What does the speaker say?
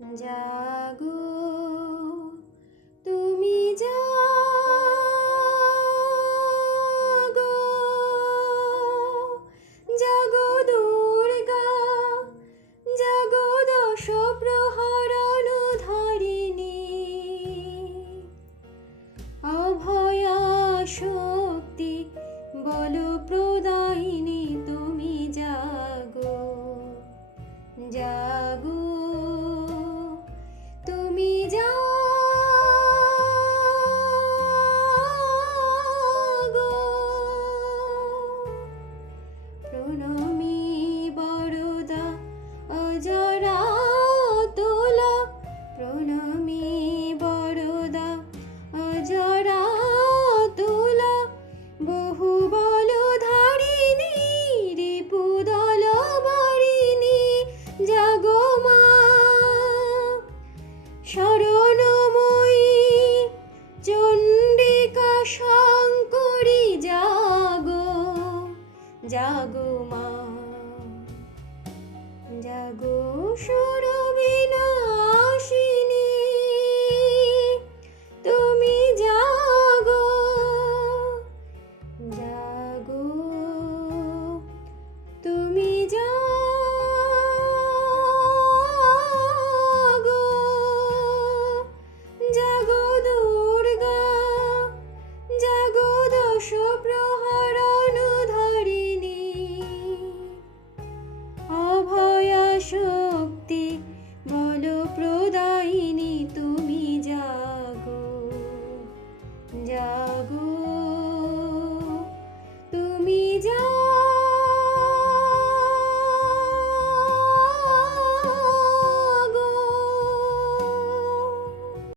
জাগো, তুমি জাগো জাগো দুর্গা, জাগো দশ প্রহরণ ধারিণী অভয়া শক্তি বল প্রদায়িনী, তুমি জাগো জাগো শরণময়ী চণ্ডিকা শঙ্করী জাগো জাগো মা জাগো সুরবিনাশিনী জাগো